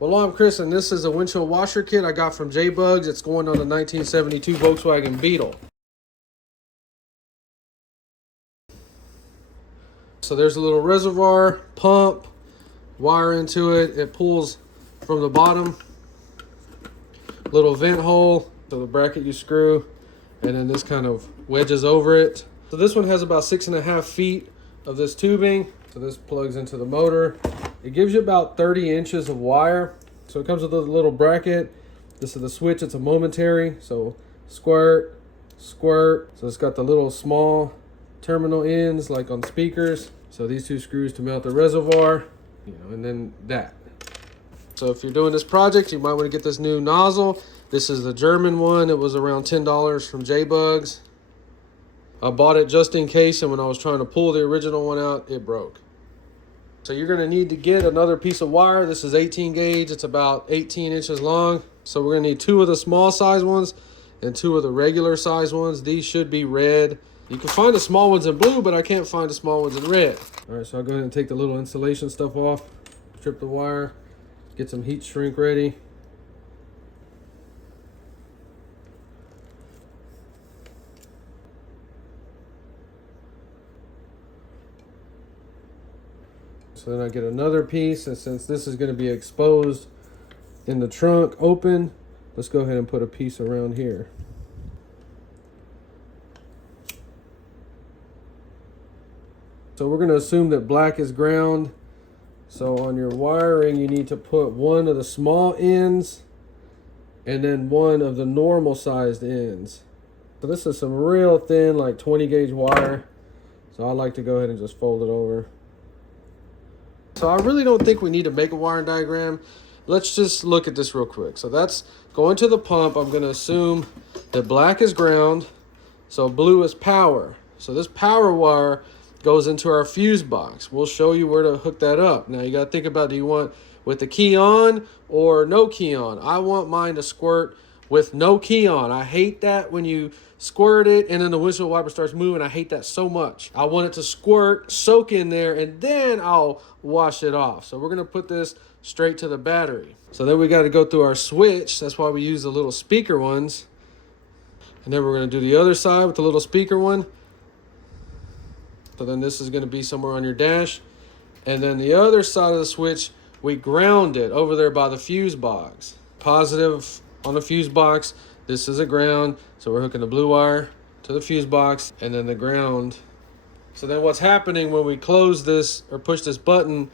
Well, I'm Chris, and this is a windshield washer kit I got from J-Bugs. It's going on the 1972 Volkswagen Beetle. So there's a little reservoir, pump, wire into it. It pulls from the bottom. Little vent hole, so the bracket you screw, and then this kind of wedges over it. So this one has about 6.5 feet of this tubing. So this plugs into the motor. It gives you about 30 inches of wire. So it comes with a little bracket. This is the switch, it's a momentary. So squirt, squirt. So it's got the little small terminal ends like on speakers. So these two screws to mount the reservoir, and then that. So if you're doing this project, you might want to get this new nozzle. This is the German one. It was around $10 from J-Bugs. I bought it just in case, and when I was trying to pull the original one out, it broke. So you're going to need to get another piece of wire. This is 18 gauge. It's about 18 inches long. So we're going to need 2 of the small size ones and 2 of the regular size ones. These should be red. You can find the small ones in blue, but I can't find the small ones in red. All right, so I'll go ahead and take the little insulation stuff off, strip the wire, get some heat shrink ready. So then I get another piece, and since this is going to be exposed in the trunk open, let's go ahead and put a piece around here. So we're going to assume that black is ground. So on your wiring, you need to put one of the small ends and then one of the normal sized ends. So this is some real thin, like 20 gauge wire. So I like to go ahead and just fold it over. So I really don't think we need to make a wiring diagram. Let's just look at this real quick. So that's going to the pump. I'm going to assume that black is ground, so blue is power. So this power wire goes into our fuse box. We'll show you where to hook that up. Now you got to think about, do you want with the key on or no key on? I want mine to squirt with no key on. I hate that when you squirt it and then the windshield wiper starts moving. I hate that so much. I want it to squirt, soak in there, and then I'll wash it off. So we're going to put this straight to the battery. So then we got to go through our switch. That's why we use the little speaker ones. And then we're going to do the other side with the little speaker one. So then this is going to be somewhere on your dash. And then the other side of the switch, we ground it over there by the fuse box. Positive on the fuse box. This is a ground. So we're hooking the blue wire to the fuse box and then the ground. So then what's happening when we close this or push this button,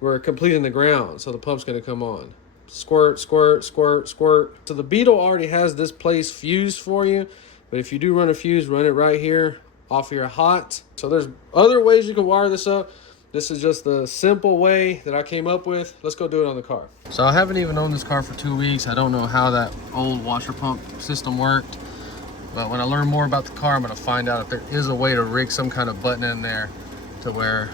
we're completing the ground. So the pump's going to come on. Squirt, squirt, squirt, squirt. So the Beetle already has this place fused for you. But if you do run a fuse, run it right here off your hot. So there's other ways you can wire this up. This is just the simple way that I came up with. Let's go do it on the car. So I haven't even owned this car for 2 weeks. I don't know how that old washer pump system worked. But when I learn more about the car, I'm gonna find out if there is a way to rig some kind of button in there to where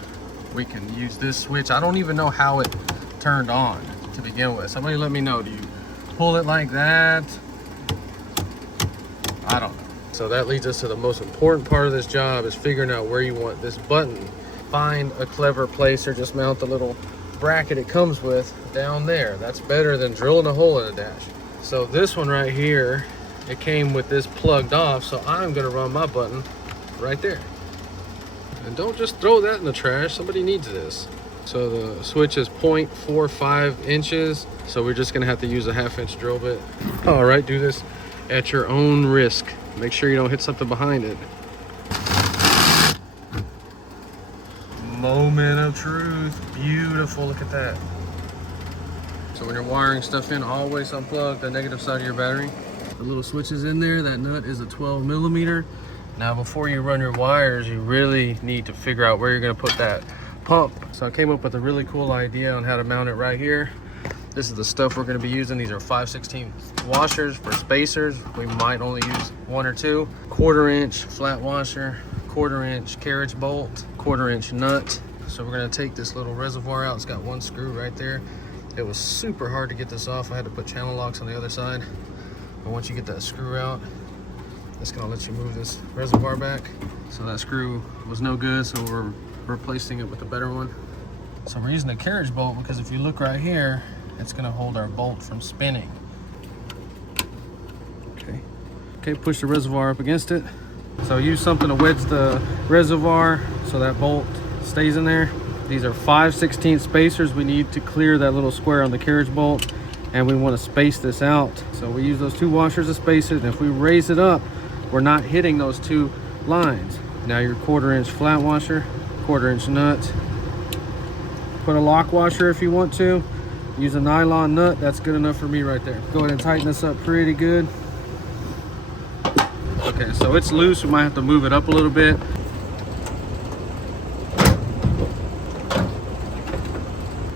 we can use this switch. I don't even know how it turned on to begin with. Somebody let me know. Do you pull it like that? I don't know. So that leads us to the most important part of this job, is figuring out where you want this button. Find a clever place or just mount the little bracket it comes with down there. That's better than drilling a hole in the dash. So this one right here, it came with this plugged off, so I'm gonna run my button right there. And don't just throw that in the trash, somebody needs this. So the switch is 0.45 inches, so we're just gonna have to use a 1/2 inch drill bit. All right, do this at your own risk. Make sure you don't hit something behind it. Moment of truth. Beautiful, look at that. So when you're wiring stuff in, always unplug the negative side of your battery. The little switch is in there. That nut is a 12 millimeter. Now before you run your wires, you really need to figure out where you're gonna put that pump. So I came up with a really cool idea on how to mount it right here. This is the stuff we're gonna be using. These are 5/16 washers for spacers. We might only use 1 or 2. 1/4 inch flat washer, 1/4 inch carriage bolt, 1/4 inch nut. So we're gonna take this little reservoir out. It's got 1 screw right there. It was super hard to get this off. I had to put channel locks on the other side. But once you get that screw out, it's gonna let you move this reservoir back. So that screw was no good, so we're replacing it with a better one. So we're using a carriage bolt because if you look right here, It's gonna hold our bolt from spinning. Okay, push the reservoir up against it. So use something to wedge the reservoir so that bolt stays in there. These are 5/16 spacers. We need to clear that little square on the carriage bolt, and we want to space this out. So we use those 2 washers as spacers, and if we raise it up, we're not hitting those 2 lines. Now your 1/4 inch flat washer, 1/4 inch nut. Put a lock washer if you want to. Use a nylon nut, that's good enough for me right there. Go ahead and tighten this up pretty good. Okay, so it's loose, we might have to move it up a little bit.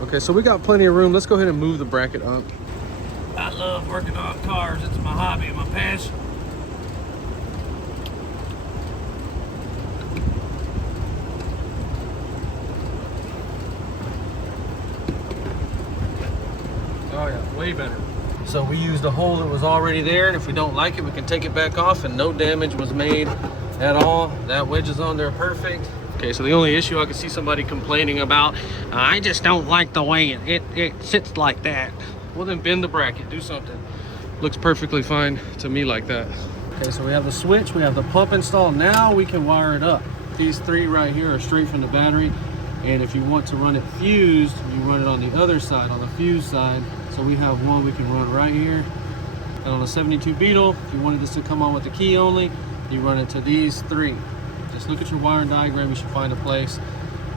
Okay, so we got plenty of room. Let's go ahead and move the bracket up. I love working on cars. It's my hobby and my passion. Oh yeah, way better. So we used a hole that was already there, and if we don't like it, we can take it back off, and no damage was made at all. That wedge is on there perfect. Okay, so the only issue I could see somebody complaining about, I just don't like the way it sits like that. Well, then bend the bracket, do something. Looks perfectly fine to me like that. Okay, so we have the switch, we have the pump installed. Now we can wire it up. These 3 right here are straight from the battery, and if you want to run it fused, you run it on the other side, on the fuse side. So we have one we can run right here. And on a 72 Beetle, if you wanted this to come on with the key only, you run it to these 3. Just look at your wiring diagram, you should find a place.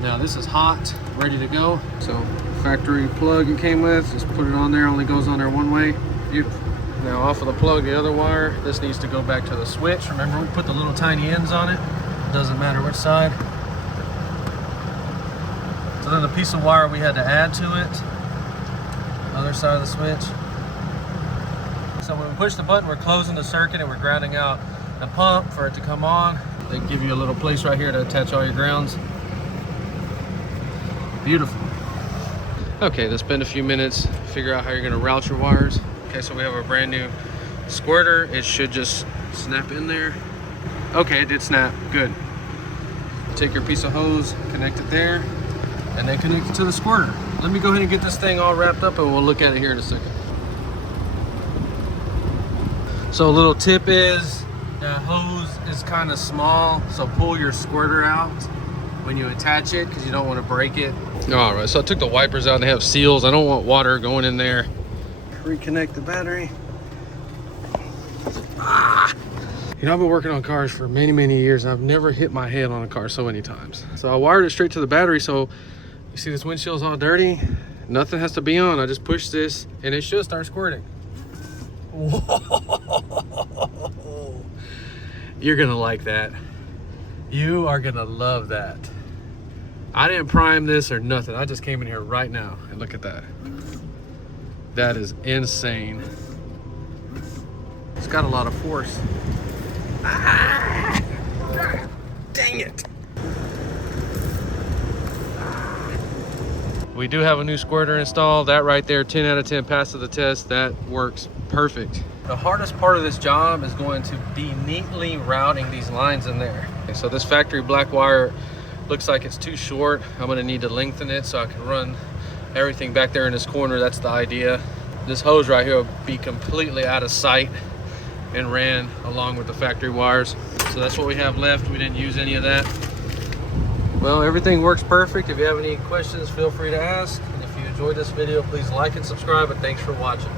Now this is hot, ready to go. So factory plug it came with, just put it on there, only goes on there one way. Beautiful. Now off of the plug, the other wire, this needs to go back to the switch. Remember, we put the little tiny ends on it. Doesn't matter which side. So then the piece of wire we had to add to it, other side of the switch. So when we push the button, we're closing the circuit and we're grounding out the pump for it to come on. They give you a little place right here to attach all your grounds. Beautiful. Okay, let's spend a few minutes, figure out how you're gonna route your wires. Okay, so we have a brand new squirter. It should just snap in there. Okay, it did snap, good. Take your piece of hose, connect it there, and then connect it to the squirter. Let me go ahead and get this thing all wrapped up and we'll look at it here in a second. So a little tip is, the hose is kind of small, so pull your squirter out when you attach it because you don't want to break it. All right, so I took the wipers out and they have seals. I don't want water going in there. Reconnect the battery. You know, I've been working on cars for many, many years, and I've never hit my head on a car so many times. So I wired it straight to the battery, so you see this windshield's all dirty. Nothing has to be on. I just push this, and it should start squirting. Whoa. You're gonna like that. You are gonna love that. I didn't prime this or nothing. I just came in here right now, and look at that. That is insane. It's got a lot of force. Ah, dang it. We do have a new squirter installed. That right there, 10 out of 10 passes the test. That works perfect. The hardest part of this job is going to be neatly routing these lines in there. Okay, so this factory black wire looks like it's too short. I'm gonna need to lengthen it so I can run everything back there in this corner. That's the idea. This hose right here will be completely out of sight and ran along with the factory wires. So that's what we have left. We didn't use any of that. Well, everything works perfect. If you have any questions, feel free to ask. And if you enjoyed this video, please like and subscribe, and thanks for watching.